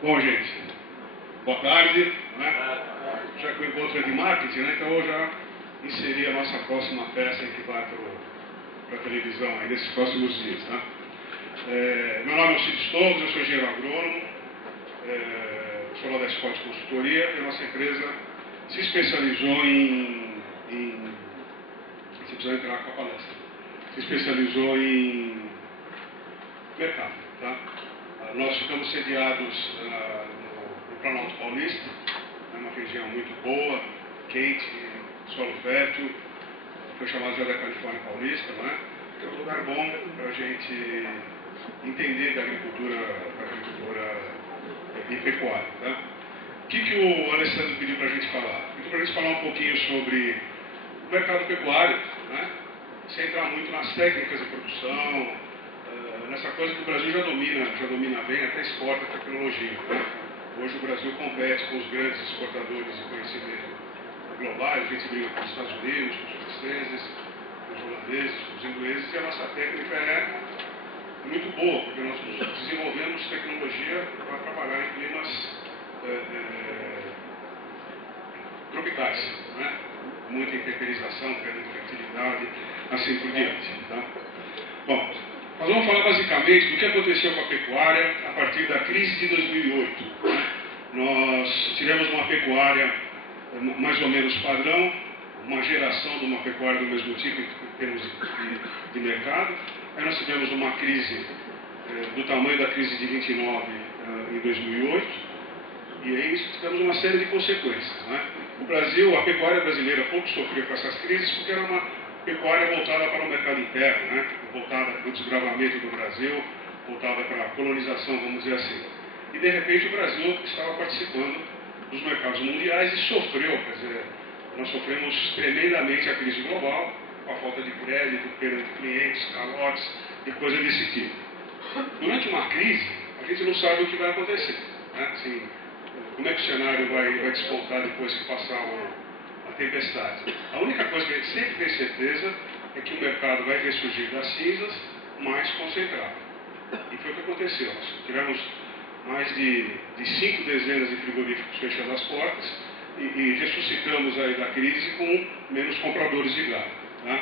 Bom, gente, boa tarde. Né? Já que o encontro é de marketing, né? Então eu já inseri a nossa próxima peça que vai para a televisão aí nesses próximos dias. Tá? Meu nome é Alcides Torres, eu sou engenheiro agrônomo, sou lá da Scott Consultoria e a nossa empresa se especializou você precisa entrar com a palestra, se especializou em mercado. Tá? Nós ficamos sediados no Planalto Paulista, uma região muito boa, quente, solo fértil, foi chamado já da Califórnia Paulista, não é? É um lugar bom para a gente entender da agricultura e pecuária. Tá? O que o Alessandro pediu para a gente falar? Pediu para a gente falar um pouquinho sobre o mercado pecuário, né? Sem entrar muito nas técnicas de produção, nessa coisa que o Brasil já domina bem, até exporta tecnologia. Né? Hoje o Brasil compete com os grandes exportadores de conhecimento globais, a gente briga com os Estados Unidos, com os franceses, com os holandeses, com os ingleses, e a nossa técnica é muito boa, porque nós desenvolvemos tecnologia para trabalhar em climas tropicais, né? Muita intemperização, perda de fertilidade, assim por diante. Tá? Bom, nós vamos falar basicamente do que aconteceu com a pecuária a partir da crise de 2008. Né? Nós tivemos uma pecuária mais ou menos padrão, uma geração de uma pecuária do mesmo tipo em termos de mercado. Aí nós tivemos uma crise do tamanho da crise de 29 em 2008, e aí tivemos uma série de consequências. Né? O Brasil, a pecuária brasileira pouco sofreu com essas crises porque era uma pecuária voltada para o mercado interno, né? Voltada para o desbravamento do Brasil, voltada para a colonização, vamos dizer assim. E de repente o Brasil estava participando dos mercados mundiais e sofreu, quer dizer, nós sofremos tremendamente a crise global, com a falta de crédito, perda de clientes, calotes e coisa desse tipo. Durante uma crise, a gente não sabe o que vai acontecer. Né? Assim, como é que o cenário vai despontar depois que passar a tempestade? A única coisa que a gente sempre tem certeza é que o mercado vai ressurgir das cinzas mais concentrado. E foi o que aconteceu. Nós tivemos mais de 5 dezenas de frigoríficos fechando as portas e ressuscitamos aí da crise com menos compradores de gado. Tá?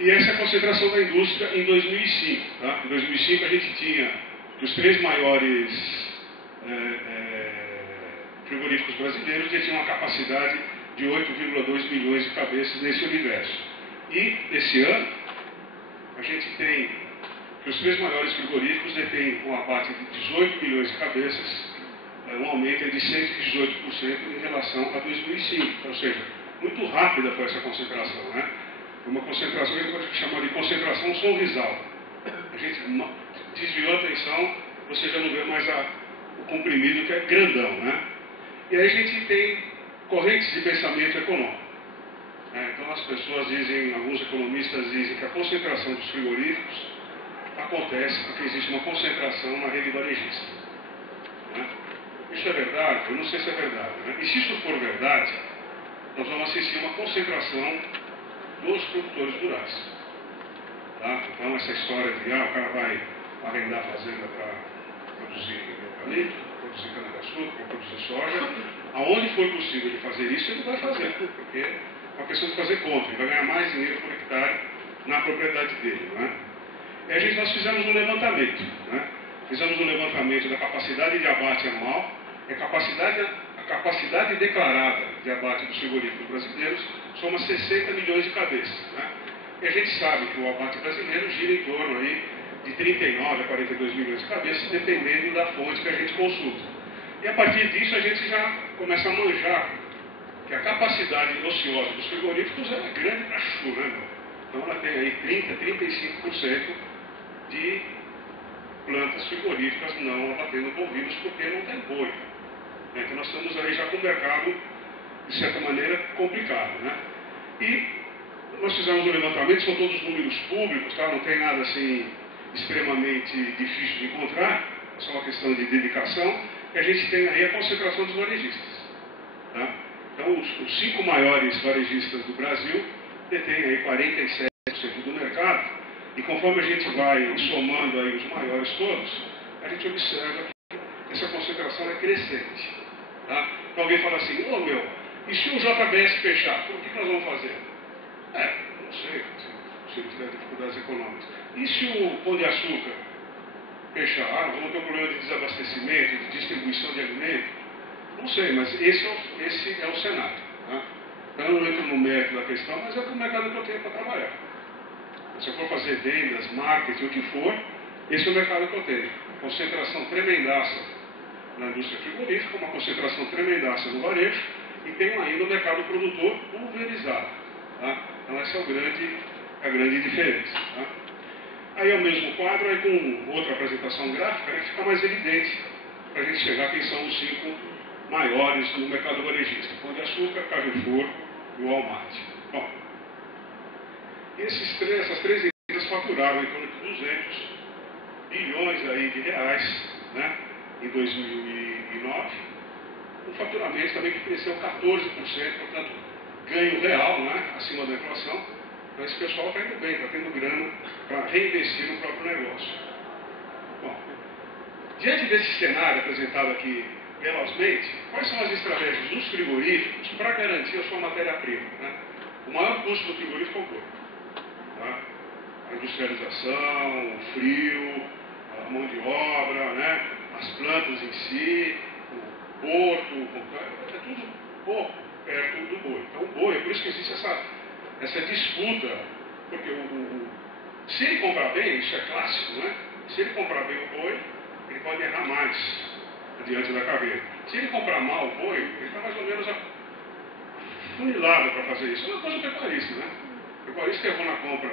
E essa é a concentração da indústria em 2005. Tá? Em 2005 a gente tinha os 3 maiores frigoríficos brasileiros que tinham uma capacidade de 8,2 milhões de cabeças nesse universo. E esse ano a gente tem que os 3 maiores frigoríficos detêm um abate de 18 milhões de cabeças, um aumento de 118% em relação a 2005. Ou seja, muito rápida foi essa concentração. Né? Uma concentração que a gente pode chamar de concentração sorrisal. A gente desviou a atenção, você já não vê mais o comprimido que é grandão. Né? E aí a gente tem correntes de pensamento econômico. Então as pessoas dizem, alguns economistas dizem que a concentração dos frigoríficos acontece porque existe uma concentração na rede varejista. Né? Isso é verdade? Eu não sei se é verdade. Né? E se isso for verdade, nós vamos assistir a uma concentração dos produtores rurais. Tá? Então essa história de o cara vai arrendar a fazenda para produzir eucalipto, para produzir cana-de-açúcar, para produzir soja, aonde for possível de fazer isso, ele vai fazer, porque é uma questão de fazer conta, ele vai ganhar mais dinheiro por hectare na propriedade dele. Não é? E nós fizemos um levantamento. Né? Fizemos um levantamento da capacidade de abate anual, a capacidade declarada de abate dos frigoríficos brasileiros soma 60 milhões de cabeças. Né? E a gente sabe que o abate brasileiro gira em torno aí de 39 a 42 milhões de cabeças, dependendo da fonte que a gente consulta. E a partir disso a gente já começa a manjar que a capacidade ociosa dos frigoríficos é grande para chu, né? Então ela tem aí 30, 35% de plantas frigoríficas não abatendo bovinos porque não tem boi. Então nós estamos aí já com o mercado, de certa maneira, complicado. Né? E nós fizemos um levantamento, são todos números públicos, tá? Não tem nada assim extremamente difícil de encontrar, é só uma questão de dedicação, e a gente tem aí a concentração dos varejistas. Tá? Então os 5 maiores varejistas do Brasil detêm aí 47% do mercado, e conforme a gente vai somando aí os maiores todos, a gente observa que essa concentração é crescente. Tá? Então alguém fala assim, ô meu, e se o JBS fechar, o que nós vamos fazer? Não sei, se ele tiver dificuldades econômicas. E se o Pão de Açúcar fechar? Nós vamos ter um problema de desabastecimento, de distribuição de alimento? Não sei, mas esse é o cenário. Tá? Então eu não entro no mérito da questão, mas é o mercado que eu tenho para trabalhar. Se eu for fazer vendas, marketing, o que for, esse é o mercado que eu tenho. Concentração tremendaça na indústria frigorífica, uma concentração tremendaça no varejo, e tenho ainda o mercado produtor pulverizado. Tá? Então essa é a grande diferença. Tá? Aí é o mesmo quadro, aí com outra apresentação gráfica, que fica mais evidente para a gente chegar a quem são os 5 maiores no mercado varejista. Pão de Açúcar, Carrefour e o Walmart. Bom, essas três empresas faturaram em torno de 200 bilhões aí de reais, né, em 2009. O faturamento também que cresceu 14%, portanto, ganho real, né, acima da inflação. Então esse pessoal está indo bem, está tendo grana para reinvestir no próprio negócio. Bom, diante desse cenário apresentado aqui velozmente, quais são as estratégias dos frigoríficos para garantir a sua matéria-prima? Né? O maior custo do frigorífico é o boi. Tá? A industrialização, o frio, a mão de obra, né? As plantas em si, o porto, é tudo pouco perto do boi. Então o boi, é por isso que existe essa disputa, porque se ele comprar bem, isso é clássico, né? Se ele comprar bem o boi, ele pode errar mais adiante da carreira. Se ele comprar mal o boi, ele está mais ou menos afunilado para fazer isso. É uma coisa pecuarista, né? O pecuarista errou na compra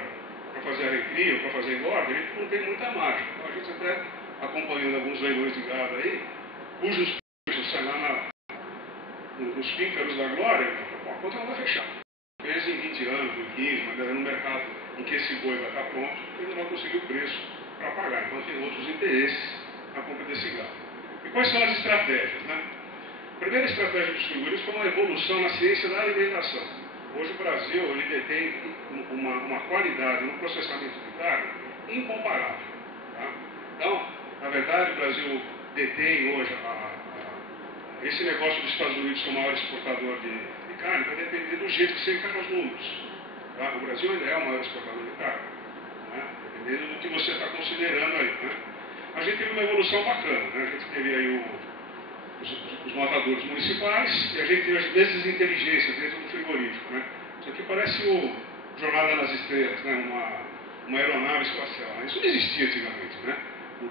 para fazer a recria, para fazer engorda, ele não tem muita margem. Então a gente até acompanhando alguns leilões de gado aí, cujos preços saem lá nos píncaros da glória, a conta não vai fechar. Talvez em 20 anos, em 15, mas no mercado em que esse boi vai estar pronto, ele não vai conseguir o preço para pagar. Então tem outros interesses na compra desse gado. E quais são as estratégias? Né? A primeira estratégia dos frigoríficos foi uma evolução na ciência da alimentação. Hoje o Brasil ele detém uma qualidade no processamento de carne incomparável. Tá? Então, na verdade, o Brasil detém hoje esse negócio dos Estados Unidos ser o maior exportador de carne, vai depender do jeito que você encara os números. Tá? O Brasil ainda é o maior exportador de carne, né? Dependendo do que você está considerando aí. Né? A gente teve uma evolução bacana, né? A gente teve aí os matadores municipais e a gente teve as mesas de inteligência dentro do frigorífico. Né? Isso aqui parece o Jornada nas Estrelas, né? uma aeronave espacial. Né? Isso não existia antigamente. Né?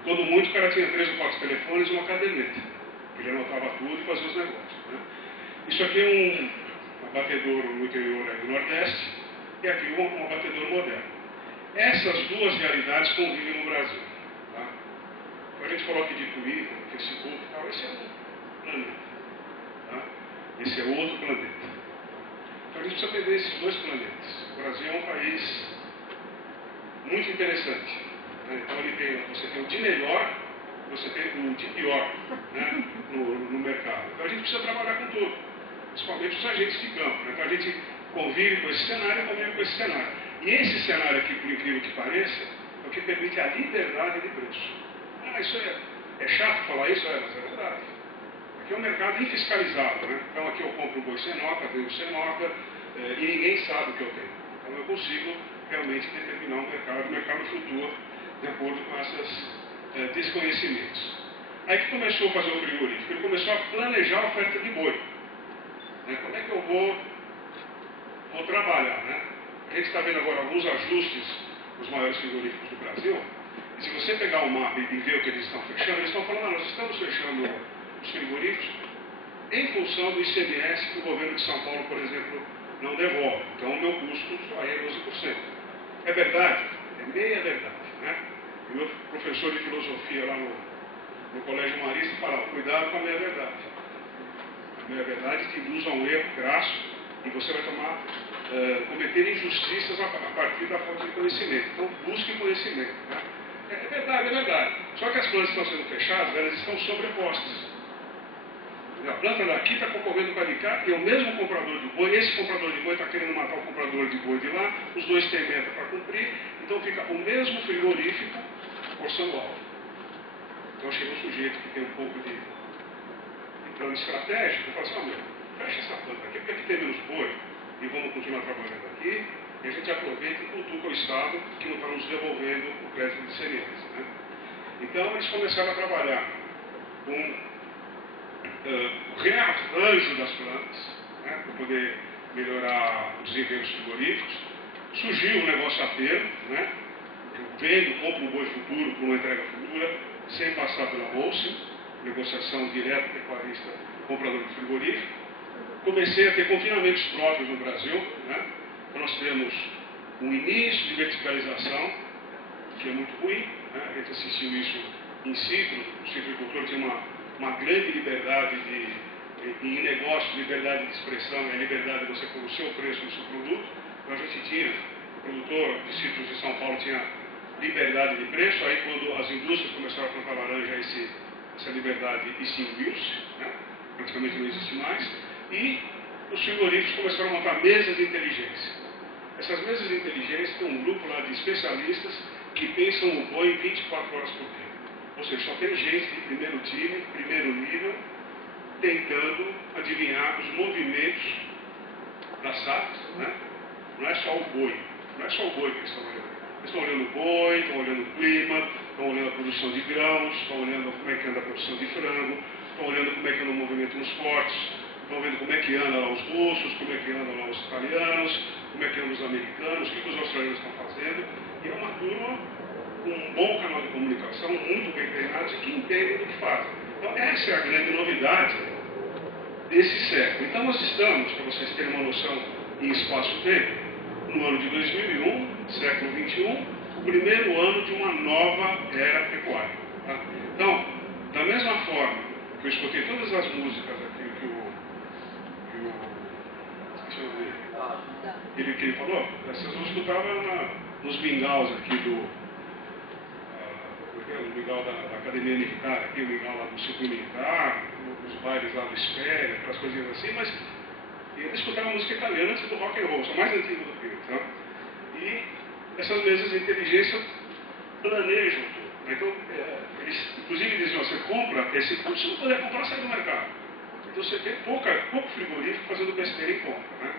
Quando muito, o cara tinha 3 ou 4 telefones e uma caderneta. Ele anotava tudo e fazia os negócios. Né? Isso aqui é um abatedouro no interior do Nordeste e aqui um abatedouro moderno. Essas duas realidades convivem no Brasil. Tá? Então a gente falou aqui de Twitter, Facebook e tal, esse é um planeta. Tá? Esse é outro planeta. Então a gente precisa entender esses 2 planetas. O Brasil é um país muito interessante. Né? Então você tem o de melhor, você tem o de pior, né? no mercado. Então a gente precisa trabalhar com tudo, principalmente os agentes de campo. Né? Então a gente convive com esse cenário e convive com esse cenário. E esse cenário aqui, por incrível que pareça, é o que permite a liberdade de preço. Isso é chato falar isso, mas é verdade. Aqui é um mercado infiscalizado. Né? Então aqui eu compro o boi sem nota, vendo sem nota, e ninguém sabe o que eu tenho. Então eu consigo realmente determinar o mercado flutua de acordo com esses desconhecimentos. Aí que começou a fazer o frigorífico, ele começou a planejar a oferta de boi. Né? Como é que eu vou trabalhar? Né? A gente está vendo agora alguns ajustes nos maiores frigoríficos do Brasil, e se você pegar o mapa e ver o que eles estão fechando, eles estão falando, nós estamos fechando os frigoríficos em função do ICMS que o governo de São Paulo, por exemplo, não devolve. Então o meu custo só é 12%. É verdade? É meia verdade. Né? O meu professor de filosofia lá no Colégio Marista falava, cuidado com a meia-verdade. A meia-verdade te induz a um erro crasso e você vai cometer injustiças a partir da falta de conhecimento. Então, busque conhecimento. Né? É verdade, é verdade. Só que as plantas estão sendo fechadas, elas estão sobrepostas. A planta daqui está concorrendo com a de cá e é o mesmo comprador de boi. Esse comprador de boi está querendo matar o comprador de boi de lá. Os dois têm meta para cumprir. Então, fica o mesmo frigorífico forçando alto. Então chega um sujeito que tem um pouco de plano estratégico e fala assim, fecha essa planta aqui, porque aqui tem menos boi, e vamos continuar trabalhando aqui, e a gente aproveita e cutuca o Estado que não está nos devolvendo o crédito de sementes. Né? Então eles começaram a trabalhar com o rearranjo das plantas, né, para poder melhorar o desempenho dos frigoríficos. Surgiu um negócio apeiro, né? Vendo, compra um boi futuro por uma entrega futura, sem passar pela bolsa, negociação direta, pecuarista, comprador de frigorífico. Comecei a ter confinamentos próprios no Brasil, né? Então nós temos um início de verticalização, que é muito ruim, né? A gente assistiu isso in situ, o citricultor tinha uma grande liberdade em negócio, liberdade de expressão, é a liberdade de você pôr o seu preço no seu produto. Então a gente tinha, o produtor de citros de São Paulo tinha liberdade de preço, aí quando as indústrias começaram a plantar laranja, essa liberdade extinguiu-se, né? Praticamente não existe mais, e os frigoríficos começaram a montar mesas de inteligência. Essas mesas de inteligência tem um grupo lá de especialistas que pensam o boi 24 horas por dia. Ou seja, só tem gente de primeiro time, primeiro nível, tentando adivinhar os movimentos das safras, né? Não é só o boi, não é só o boi que eles estão olhando. Eles estão olhando o boi, estão olhando o clima, estão olhando a produção de grãos, estão olhando como é que anda a produção de frango, estão olhando como é que anda o movimento nos portos, estão vendo como é que andam lá os russos, como é que andam lá os italianos, como é que andam os americanos, o que os australianos estão fazendo. E é uma turma com um bom canal de comunicação, muito bem treinados e que entendem do que fazem. Então essa é a grande novidade desse século. Então nós estamos, para vocês terem uma noção em espaço-tempo, no ano de 2001, século XXI, o primeiro ano de uma nova era pecuária. Tá? Então, da mesma forma que eu escutei todas as músicas aqui que ele falou, essas eu escutava nos mingaus aqui no mingal da Academia Militar, aqui o mingal lá do Círculo Militar, os bailes lá do Espéria, aquelas coisinhas assim, mas eu escutava música italiana antes do rock and roll, sou mais antigo do que eu, tá? E essas mesas de inteligência planejam tudo. Então, eles inclusive diziam, você compra esse produto, se não puder comprar, sai do mercado. Então você tem pouco frigorífico fazendo besteira em compra, né?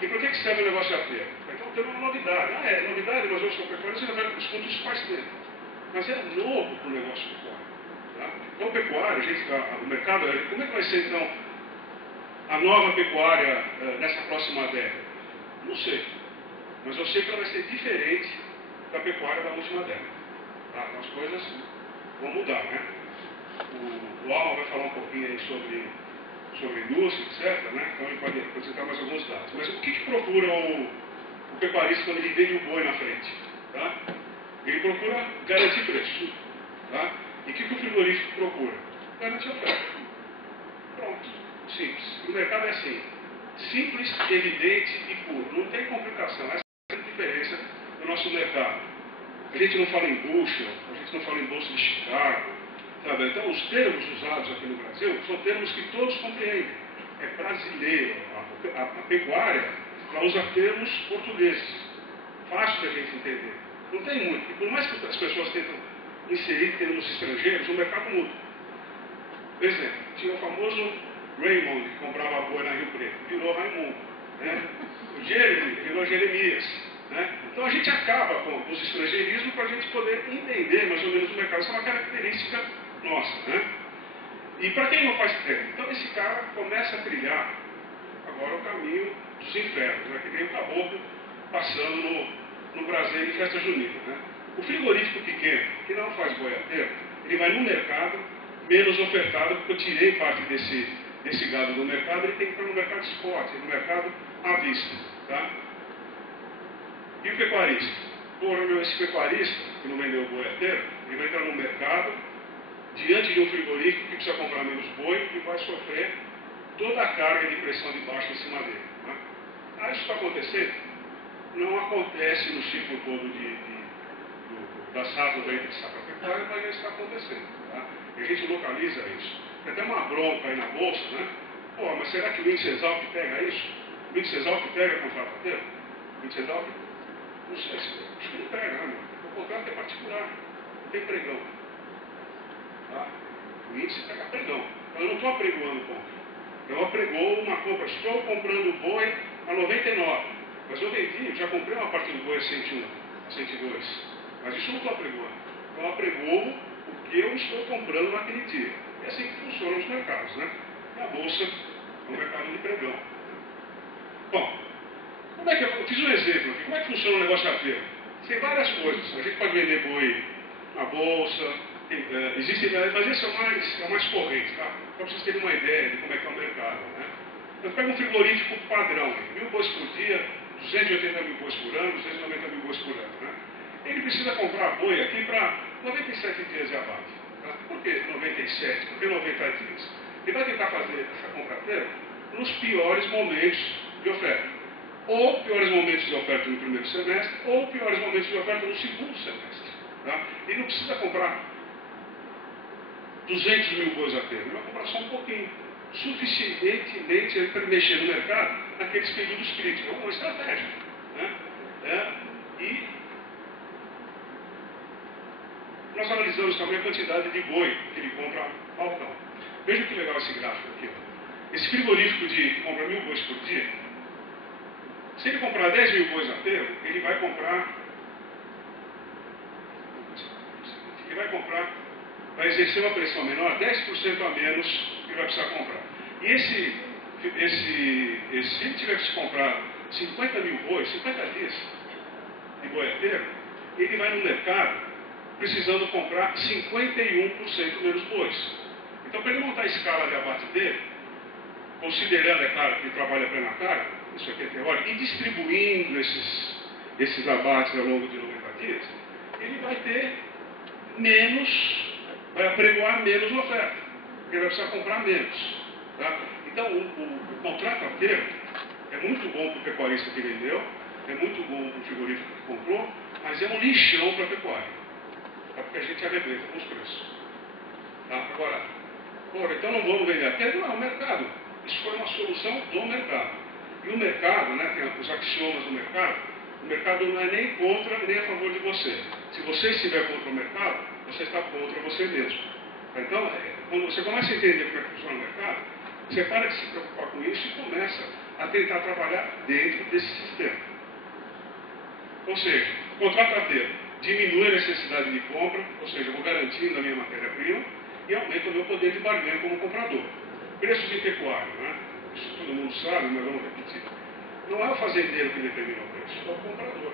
E por que serve o negócio da feira? Então tem uma novidade. Novidade, mas eu sou pecuarista, você vai discutir isso faz tempo. Mas é novo para o negócio pecuário. Tá? Então pecuária, o mercado, como é que vai ser então a nova pecuária nessa próxima década? Não sei. Mas eu sei que ela vai ser diferente da pecuária da última década. Tá? Então as coisas vão mudar, né? O Alma vai falar um pouquinho aí sobre indústria, etc. Né? Então ele pode apresentar mais alguns dados. Mas o que procura o pecuarista quando ele vende o boi na frente? Tá? Ele procura garantir preço. Tá? E o que o frigorífico procura? Garantir oferta. Pronto. Simples. O mercado é assim. Simples, evidente e puro. Não tem complicação. Essa é a diferença do nosso mercado. A gente não fala em bushel, a gente não fala em bolsa de Chicago. Sabe? Então, os termos usados aqui no Brasil são termos que todos compreendem. É brasileiro. A pecuária, ela usa termos portugueses. Fácil da gente entender. Não tem muito. E por mais que as pessoas tentam inserir termos estrangeiros, o mercado muda. Por exemplo, tinha o famoso Raymond, que comprava boi na Rio Preto. Virou Raimundo. Né? O Jeremy virou Jeremias. Né? Então a gente acaba com os estrangeirismos para a gente poder entender mais ou menos o mercado. Isso é uma característica nossa. Né? E para quem não faz tempo? Então esse cara começa a trilhar agora o caminho dos infernos, né? Que nem o caboclo passando no Brasil em festa junina. Né? O frigorífico pequeno, que não faz boiadeiro, ele vai no mercado menos ofertado, porque eu tirei parte desse gado do mercado, ele tem que estar no mercado spot, no mercado à vista. Tá? E o pecuarista? Porra, esse pecuarista, que não vendeu o boiadeiro, ele vai entrar no mercado, diante de um frigorífico que precisa comprar menos boi e vai sofrer toda a carga de pressão de baixo em cima dele. Tá? Isso está acontecendo? Não acontece no ciclo todo da safra da entre safra pecuária, mas já está acontecendo. Tá? E a gente localiza isso. Tem até uma bronca aí na bolsa, né? Pô, mas será que o índice Exalc pega isso? O índice Exalc pega contratadeiro? O índice Exalc? Não sei, acho que não pega, né? O contrato é particular, não tem pregão. Tá? O índice pega pregão. Então, eu não estou apregoando compra. Eu apregou uma compra. Estou comprando o boi a 99. Mas eu vendi, já comprei uma parte do boi a 101, a 102. Mas isso eu não estou apregoando. Então, apregou o que eu estou comprando naquele dia. É assim que funcionam os mercados, né? E a bolsa é um mercado de pregão. Bom, como é que eu fiz um exemplo aqui? Como é que funciona o negócio da feira? Tem várias coisas. A gente pode vender boi na bolsa, existem, mas esse é o mais corrente, tá? Para vocês terem uma ideia de como é que é o mercado, né? Então, pega um frigorífico padrão, 1.000 bois por dia, 280 mil bois por ano, 290 mil bois por ano, né? Ele precisa comprar boi aqui para 97 dias de abate. Tá? Por que 97? Por que 90 dias? Ele vai tentar fazer essa compra inteira nos piores momentos de oferta. Ou piores momentos de oferta no primeiro semestre, ou piores momentos de oferta no segundo semestre. Tá? Ele não precisa comprar 200 mil bois a termo, ele vai comprar só um pouquinho. Suficientemente para mexer no mercado naqueles períodos críticos. É uma estratégia. Né? E nós analisamos também a quantidade de boi que ele compra ao balcão. Veja que legal esse gráfico aqui. Esse frigorífico que compra 1.000 bois por dia, se ele comprar 10 mil bois a termo, ele vai vai exercer uma pressão menor, 10% a menos que ele vai precisar comprar. E se ele tiver que comprar 50 mil bois, 50 dias de boi a termo, ele vai no mercado precisando comprar 51% menos bois. Então, para ele montar a escala de abate dele, considerando, é claro, que ele trabalha a plena carga, isso aqui é teórico, e distribuindo esses abates ao longo de 90 dias, ele vai ter vai apregoar menos oferta, porque ele vai precisar comprar menos. Tá? Então, o contrato a termo é muito bom para o pecuarista que vendeu, é muito bom para o frigorífico que comprou, mas é um lixão para a pecuária, tá? Porque a gente arrebenta com os preços. Tá? Agora, então não vamos vender a termo? Não, é o mercado. Isso foi uma solução do mercado. E o mercado, né, tem os axiomas do mercado, o mercado não é nem contra nem a favor de você. Se você estiver contra o mercado, você está contra você mesmo. Então, quando você começa a entender como é que funciona o mercado, você para de se preocupar com isso e começa a tentar trabalhar dentro desse sistema. Ou seja, contrato a termo diminui a necessidade de compra, ou seja, eu vou garantindo a minha matéria-prima e aumenta o meu poder de barganha como comprador. Preços de pecuário, né? Isso todo mundo sabe, mas vamos repetir. Não é o fazendeiro que determina o preço, é o comprador.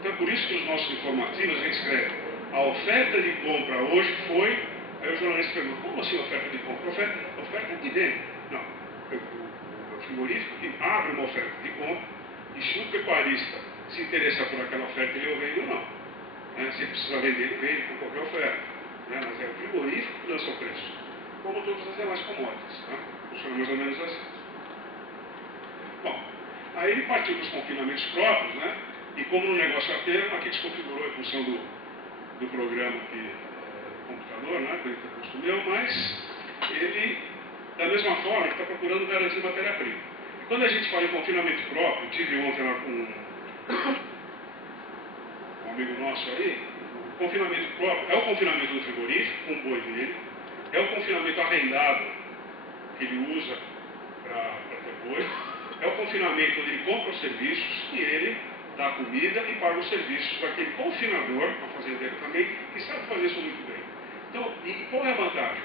Então é por isso que os nossos informativos a gente escreve: a oferta de compra hoje foi. Aí o jornalista pergunta: como assim oferta de compra? Oferta de venda. Não. O frigorífico que abre uma oferta de compra e se o pecuarista se interessa por aquela oferta, ele ou vende ou não. Né? Se ele precisa vender, ele vende por qualquer oferta. Né? Mas é o frigorífico que lança o preço. Como todas as demais commodities. Né? Funciona mais ou menos assim. Bom, aí ele partiu dos confinamentos próprios, né? E como no negócio a termo, aqui desconfigurou em função do programa do computador, né? Do intercurso meu, mas ele, da mesma forma, está procurando garantir matéria-prima. E quando a gente fala em confinamento próprio, tive ontem lá com um amigo nosso aí, o confinamento próprio é o confinamento do frigorífico, com o boi dele, é o confinamento arrendado que ele usa para ter boi, é o confinamento onde ele compra os serviços e ele dá comida e paga os serviços para aquele confinador, para fazendeiro também, que sabe fazer isso muito bem. Então, e qual é a vantagem?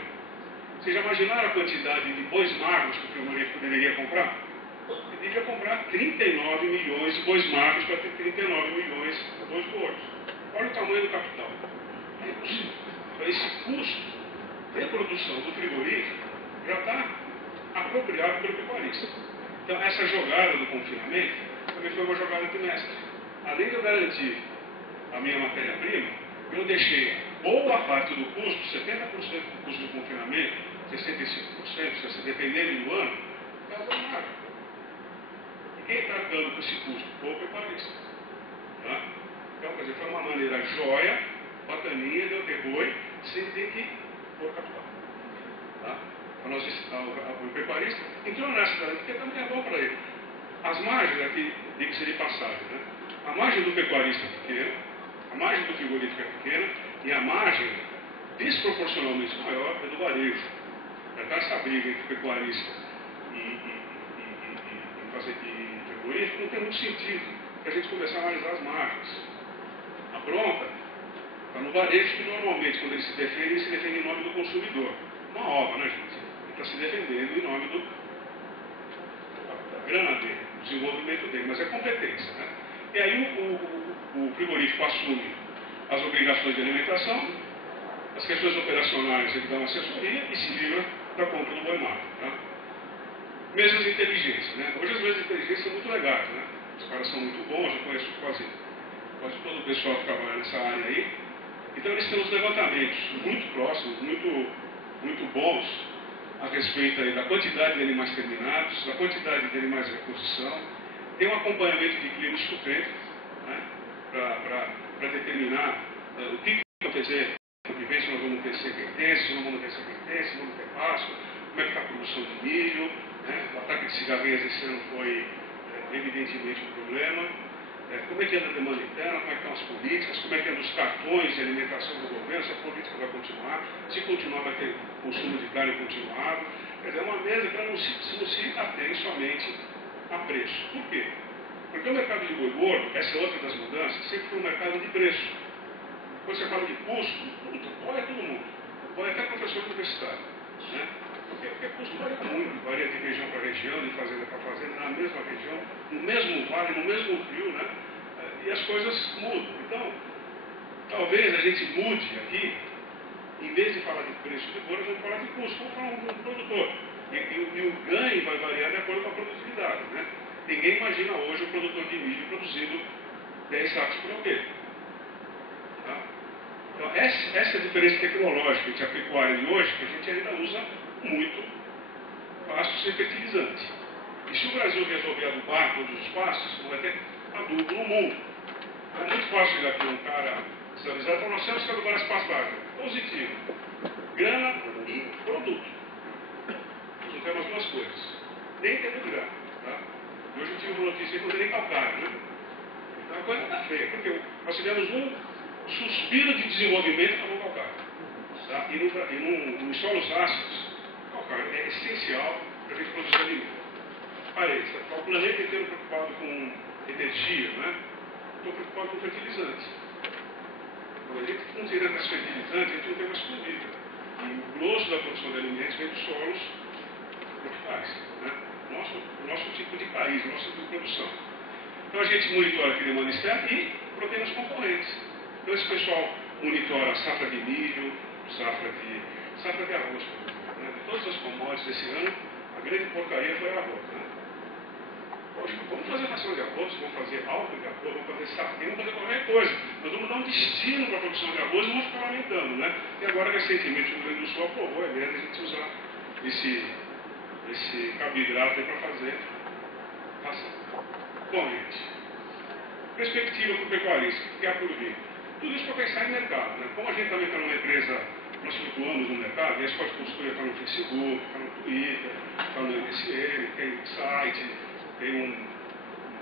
Vocês já imaginaram a quantidade de bois magros que o frigorífico deveria comprar? Ele deveria comprar 39 milhões de bois magros para ter 39 milhões de bois gordos. Olha o tamanho do capital. É impossível. Então, esse custo de produção do frigorífico já está apropriado pelo pecuarista. Então, essa jogada do confinamento também foi uma jogada de mestre. Além de eu garantir a minha matéria-prima, eu deixei boa parte do custo, 70% do custo do confinamento, 65%, dependendo do ano, casonado. E quem está dando com esse custo? O pecuarista. Tá? Então, quer dizer, foi uma maneira joia, bacaninha de eu ter boi, sem ter que pôr capital. Tá? O pecuarista entrou nessa daí, porque também é bom para ele. As margens aqui, diga-se de passagem, né? A margem do pecuarista é pequena, a margem do frigorífico é pequena e a margem desproporcionalmente maior é do varejo. Essa briga entre pecuarista e frigorífico não tem muito sentido se a gente começar a analisar as marcas. A bronca está no varejo que normalmente, quando ele se defende em nome do consumidor. Uma obra, né, gente? Ele está se defendendo em nome da grana dele, do desenvolvimento dele, mas é competência, né? E aí o frigorífico assume as obrigações de alimentação, as questões operacionais ele dá uma assessoria e se livra da compra do boi magro, tá? Mesas de inteligência, né? Hoje as mesas de inteligência são muito legais, né? Os caras são muito bons, eu conheço quase todo o pessoal que trabalha nessa área aí. Então eles têm uns levantamentos muito próximos, muito bons a respeito aí da quantidade de animais terminados, da quantidade de animais em reposição. Tem um acompanhamento de clima estupendo, né? Para determinar o que vai acontecer na vivência, se nós vamos ter sequentência, se não vamos ter sequentência, se vamos ter pasto, como é que está a produção de milho, né? O ataque de cigarrinhas esse ano foi evidentemente um problema. Como é que anda a demanda interna, como é que estão as políticas, como é que andam os cartões de alimentação do governo, se a política vai continuar, se continuar vai ter consumo de carne continuado. Quer dizer, é uma mesa que ela não se atém somente a preço. Por quê? Porque o mercado de boi gordo, essa é outra das mudanças, sempre foi um mercado de preço. Quando você fala de custo, boi é todo mundo. Boi é até professor universitário. Né? Porque custo varia muito, varia de região para região, de fazenda para fazenda, na mesma região, no mesmo vale, no mesmo rio, né? E as coisas mudam. Então, talvez a gente mude aqui, em vez de falar de preço de boi, vamos falar de custo, vamos falar de um produtor. E o ganho vai variar de acordo com a produtividade, né? Ninguém imagina hoje o produtor de milho produzindo 10 sacos por alqueire. Tá? Então, essa é a diferença tecnológica entre a pecuária de hoje, que a gente ainda usa muito pasto sem fertilizante. E se o Brasil resolver adubar todos os pastos, não vai ter adubo no mundo. Então, é muito fácil chegar aqui um cara desavisado e falar: nós temos que adubar as pastagens. Positivo. Grana e produto. Nós não temos as duas coisas. Nem temos grana. Tá? E hoje eu tive uma notícia que não tem nem calcário, né? Então a coisa está feia, porque nós tivemos um suspiro de desenvolvimento para o calcário. Tá? E nos solos ácidos, o calcário é essencial para a gente produzir alimento. Parei, está o planeta inteiro preocupado com energia, né? Estou preocupado com fertilizante. Quando a gente não tira mais fertilizante, a gente não tem mais comida. E o grosso da produção de alimentos vem dos solos tropicais, né? O nosso tipo de país, o nosso tipo de produção. Então a gente monitora aqui a demanda externa e proteínas concorrentes. Então esse pessoal monitora a safra de milho, safra de arroz, por exemplo, né? De todas as commodities desse ano, a grande porcaria foi o arroz, né? Poxa, vamos fazer ração de arroz, vamos fazer álcool de arroz, vamos fazer sardinha, vamos fazer qualquer coisa. Nós vamos dar um destino para a produção de arroz e vamos ficar aumentando, né? E agora, recentemente, o Rio Grande do Sul aprovou a ideia de a gente usar esse carboidrato para fazer ração. Bom, gente, perspectiva para o pecuarista, que é a produzir. Tudo isso para pensar em mercado, né? Como a gente também está numa empresa, nós flutuamos no mercado, e a Scott Consultoria está no Facebook, está no Twitter, está no MSN, tem site, tem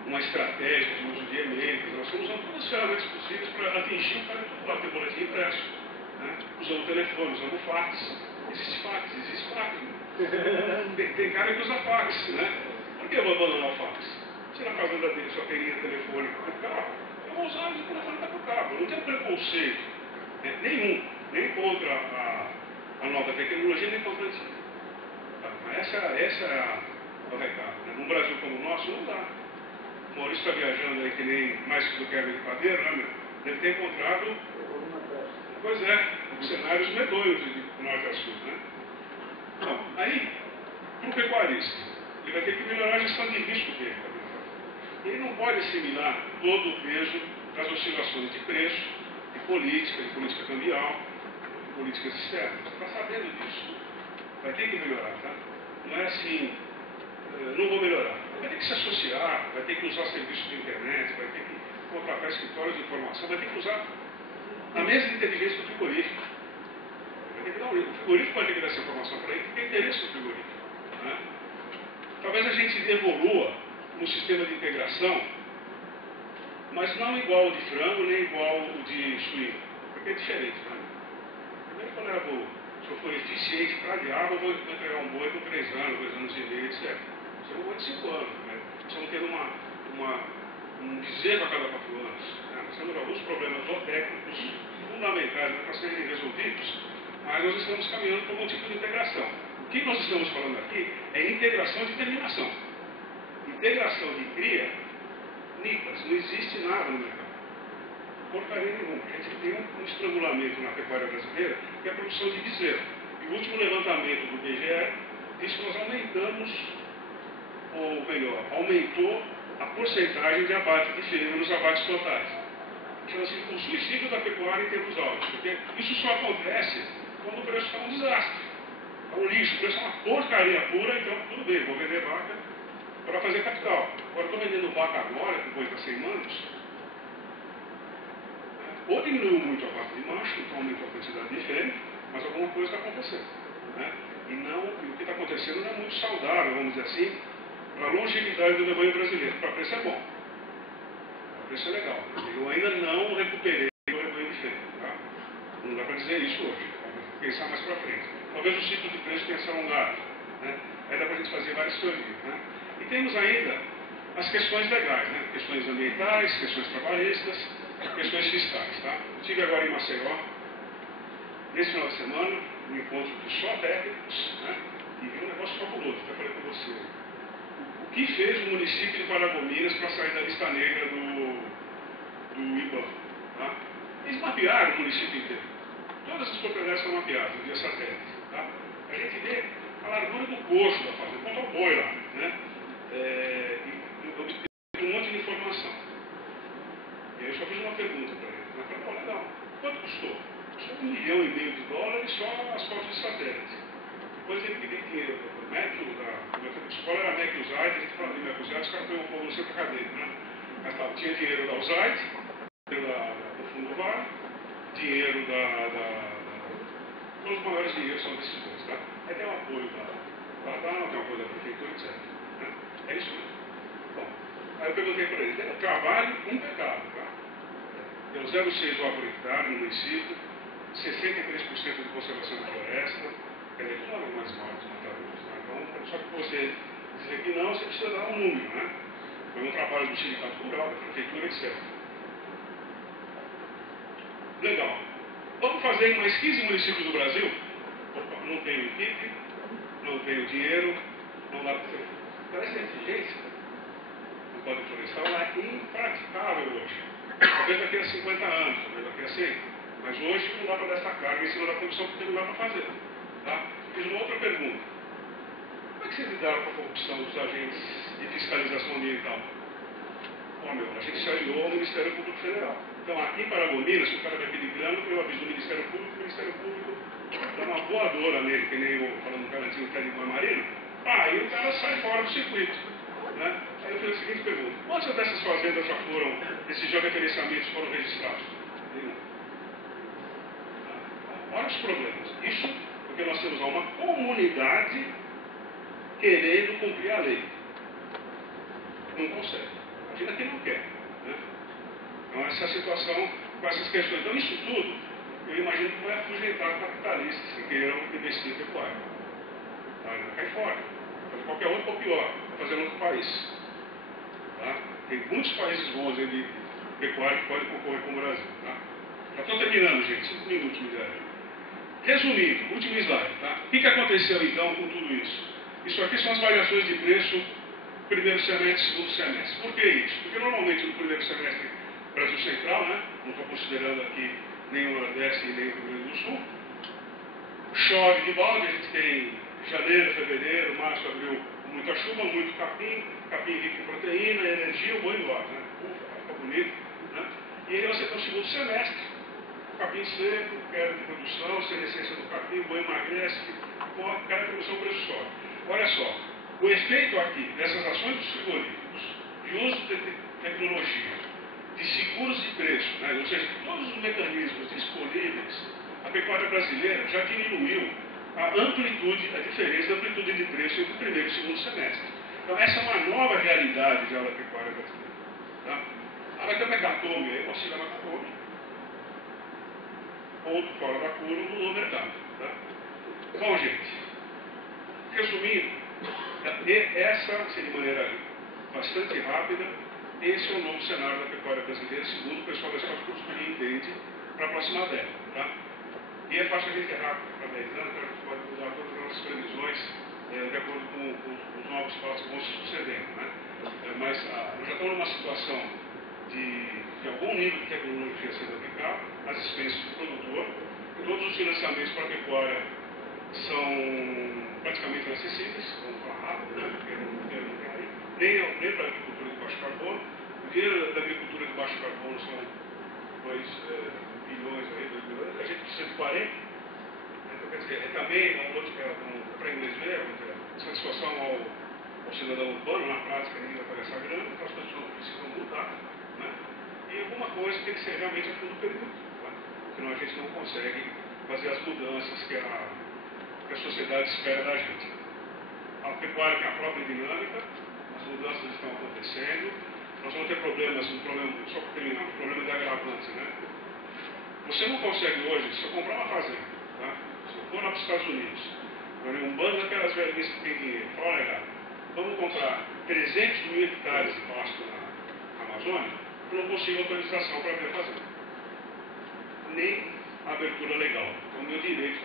uma estratégia de uso de e-mails. Nós estamos usando todas as ferramentas possíveis para atingir o cara de todo lado. Tem boletim impresso, né? Usando o telefone, usando o fax. Existe fax. Tem cara que usa fax, né? Por que eu vou abandonar o fax? Se na fazenda dele só tem linha telefônica para o carro, eu vou usar o telefone para o carro. Eu não tenho preconceito nenhum, nem contra a nova tecnologia, nem contra a antiga. Tá? Mas essa é o recado. Né? Num Brasil como o nosso, não dá. O Maurício está viajando aí que nem mais do que de padeiro, né, meu? Deve ter encontrado, pois é, cenários medonhos de norte a sul, né? Bom, aí, para o pecuarista, ele vai ter que melhorar a gestão de risco dele. Ele não pode assimilar todo o peso das oscilações de preço, de política cambial, de políticas externas. Você está sabendo disso. Vai ter que melhorar, tá? Não é assim, não vou melhorar. Vai ter que se associar, vai ter que usar serviços de internet, vai ter que contratar escritórios de informação, vai ter que usar a mesma inteligência do frigorífico. O frigorífico vai ter que dar essa informação para ele, porque tem interesse no frigorífico. Né? Talvez a gente evolua no sistema de integração, mas não igual o de frango, nem igual o de suíno, porque é diferente. Né? quando eu levo, se eu for eficiente para diabo, eu vou entregar um boi com 3 anos, 2 anos e meio, etc. Isso é um boi de 5 anos. Né? Precisamos ter um bezerro a cada 4 anos. Né? Nós temos alguns problemas zootécnicos fundamentais, né, para serem resolvidos, mas nós estamos caminhando para um tipo de integração. O que nós estamos falando aqui é integração de terminação. Integração de cria, nipas, não existe nada no mercado. Porcaria nenhuma. A gente tem um estrangulamento na pecuária brasileira, que é a produção de bezerro. E o último levantamento do IBGE diz que nós aumentamos, ou melhor, aumentou a porcentagem de abate de fêmea nos abates totais. Chama-se o suicídio da pecuária em termos altos, porque isso só acontece quando o preço está um desastre. É um lixo, o preço é uma porcaria pura, então tudo bem, vou vender vaca para fazer capital. Agora estou vendendo vaca agora, que o boi está 100 anos. Ou diminuiu muito a vaca de macho, então aumentou a quantidade de fêmea, mas alguma coisa está acontecendo. Né? E o que está acontecendo não é muito saudável, vamos dizer assim, para a longevidade do rebanho brasileiro. Para preço é bom. Para preço é legal. Eu ainda não recuperei o rebanho de fêmea. Tá? Não dá para dizer isso hoje. Vamos pensar mais para frente. Talvez o ciclo de preço tenha se alongado. Né? Aí dá para a gente fazer várias teorias. Né? E temos ainda as questões legais, né? Questões ambientais, questões trabalhistas, questões fiscais. Tá? Eu estive agora em Maceió, nesse final de semana, um encontro de só técnicos, né? E vi um negócio fabuloso, até falei com você. O que fez o município de Paragominas para sair da lista negra do IBAN? Tá? Eles mapearam o município inteiro. Todas as propriedades são mapeadas via satélite. Tá? A gente vê a largura do coxo da fazenda, quanto ao boi lá. Né? Um monte de informação. E aí eu só fiz uma pergunta para ele. Eu falei, legal, quanto custou? Custou $1,5 milhão só as fotos de satélite. Depois ele pediu dinheiro do método da escola, era MEC USAID, a gente falava de MEC USAID, os caras põem um pouco no centro acadêmico, né? Mas tá, tinha dinheiro da USAID, dinheiro do Fundo Vale, dinheiro todos os maiores dinheiros são desses dois, tá? Aí tem o apoio da tem o apoio da prefeitura, etc. Né? É isso mesmo. Bom, aí eu perguntei para ele, trabalho impecável, tá? Deu 0,6 vaca por hectare no município, 63% de conservação da floresta, quer dizer, que não é mais mal dos matadores. Tá? Então, só que você dizer que não, você precisa dar um número, né? Foi um trabalho do sindicato rural, da prefeitura, etc. Legal. Vamos fazer em mais 15 municípios do Brasil? Opa, não tenho equipe, não tenho dinheiro, não dá para fazer. Então essa exigência do Código Florestal é impraticável hoje. Talvez daqui a 50 anos, talvez daqui a 100. Mas hoje não dá para dar essa carga em cima da produção porque não dá para fazer. Tá? Fiz uma outra pergunta. Como é que vocês lidaram com a corrupção dos agentes de fiscalização ambiental? A gente se aliou ao Ministério Público Federal. Então, aqui em Paragominas, se o cara vai pedir grana, eu aviso o Ministério Público dá uma voadora nele, que nem eu falando no cantinho que é de Guamarina, aí o cara sai fora do circuito. Né? Aí eu fiz a seguinte pergunta: quantas dessas fazendas já foram, esses georreferenciamentos foram registrados? Nenhum. Olha os problemas. Isso porque nós temos uma comunidade querendo cumprir a lei. Não consegue. Imagina quem não quer. Né? Então, essa situação com essas questões. Então, isso tudo, eu imagino que vai afugentar capitalistas que queiram investir em pecuária. Tá? Ele vai cair fora. Vai fazer qualquer outro ou pior. Vai fazer em outro país. Tá? Tem muitos países bons aí de pecuária que podem concorrer com o Brasil. Tá? Já estou terminando, gente. 5 minutos, me deram. Resumindo, último slide. Tá? O que aconteceu, então, com tudo isso? Isso aqui são as variações de preço primeiro semestre, segundo semestre. Por que isso? Porque normalmente no primeiro semestre, Brasil Central, né? Não estou considerando aqui nem o Nordeste nem o Rio Grande do Sul, chove de balde, a gente tem janeiro, fevereiro, março, abril, muita chuva, muito capim rico em proteína, energia, o boi engorda, né? Ufa, fica bonito, né? E aí você tem o segundo semestre, capim seco, queda de produção, senescência do capim, o boi emagrece, queda de produção, o preço sobe. Olha só, o efeito aqui dessas ações dos frigoríficos, de uso de tecnologia, de seguros de preço, né? Ou seja, todos os mecanismos disponíveis, a pecuária brasileira já diminuiu a amplitude, a diferença da amplitude de preço entre o primeiro e o segundo semestre. Então essa é uma nova realidade já da pecuária brasileira. Tá? Vai ter uma hecatombe aí, oscila uma hecatombe. ponto fora da curva no mercado. Tá? Bom, gente, resumindo, essa, de maneira bastante rápida, esse é o novo cenário da pecuária brasileira, segundo o pessoal da Escola de Consultoria entende, para a próxima década. Tá? E é fácil a gente errar para 10 anos, a gente pode mudar todas as nossas previsões de acordo com os novos fatos que vão se sucedendo. Né? Mas nós já estamos numa situação de algum nível de tecnologia sendo aplicado, as expensas do produtor, todos os financiamentos para a pecuária são praticamente inacessíveis, vamos falar rápido, né? Porque o dinheiro não tem aí, nem para a agricultura de baixo carbono. O dinheiro da agricultura de baixo carbono são 2 bilhões, aí, 2 bilhões, a gente precisa de 40. Então, quer dizer, também para inglês ver, satisfação ao cidadão urbano, na prática ninguém vai pagar essa grana, então as pessoas precisam mudar. Né? E alguma coisa tem que ser realmente a fundo perdido, tá? Senão a gente não consegue fazer as mudanças que a sociedade espera da gente. A pecuária tem a própria dinâmica, as mudanças estão acontecendo, nós vamos ter problemas, só para terminar, um problema de agravante, né? Você não consegue hoje, se eu comprar uma fazenda, tá? Se eu for lá para os Estados Unidos, um bando daquelas velhinhas que tem dinheiro, fala, olha, vamos comprar 300 mil hectares de pasto na Amazônia, eu não consigo autorização para abrir a fazenda. Nem a abertura legal. Então, meu direito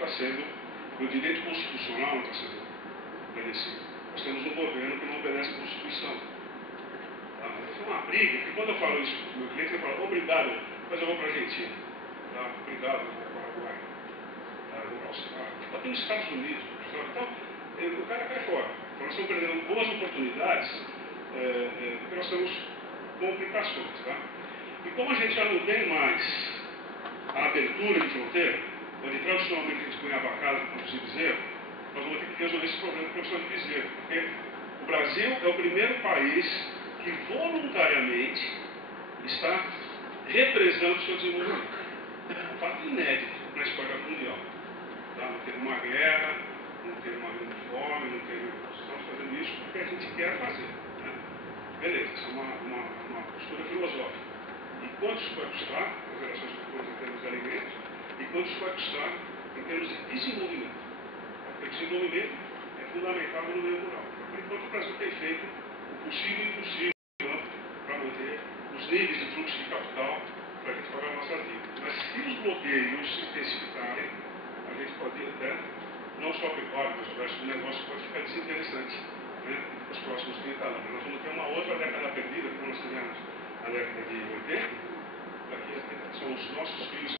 constitucional não está sendo obedecido. Nós temos um governo que não obedece à Constituição. Tá? Mas é uma briga, porque quando eu falo isso para o meu cliente, ele fala, obrigado, mas eu vou para a Argentina. Tá? Obrigado, eu vou para o Paraguai. Tá? Eu vou para a Austrália. Está nos Estados Unidos. Então, o cara cai fora. Então, nós estamos perdendo boas oportunidades, porque nós temos complicações. Tá? E como a gente já não tem mais a abertura de fronteira, onde tradicionalmente a gente punha vaca para produzir bezerro, nós vamos ter que resolver esse problema de produção de bezerro. Porque o Brasil é o primeiro país que voluntariamente está represando o seu desenvolvimento. É um fato inédito na história mundial. Tá? Não teve uma guerra, não teve uma grande fome, não teve. Estamos fazendo isso porque a gente quer fazer. Né? Beleza, isso é uma postura filosófica. E quanto isso vai custar, as relações futuras em termos de alimentos, e quanto isso vai custar em termos de desenvolvimento. Porque o desenvolvimento é fundamental no meio rural. Por enquanto, o Brasil tem feito o possível e o impossível para manter os níveis de fluxo de capital para a gente pagar a nossa dívida. Mas se os bloqueios se intensificarem, a gente pode até, não só a pecuária, mas o resto do negócio pode ficar desinteressante, né, nos próximos 30 anos. Nós vamos ter uma outra década perdida, como nós tivemos na década de 80, daqui a 30, são os nossos filhos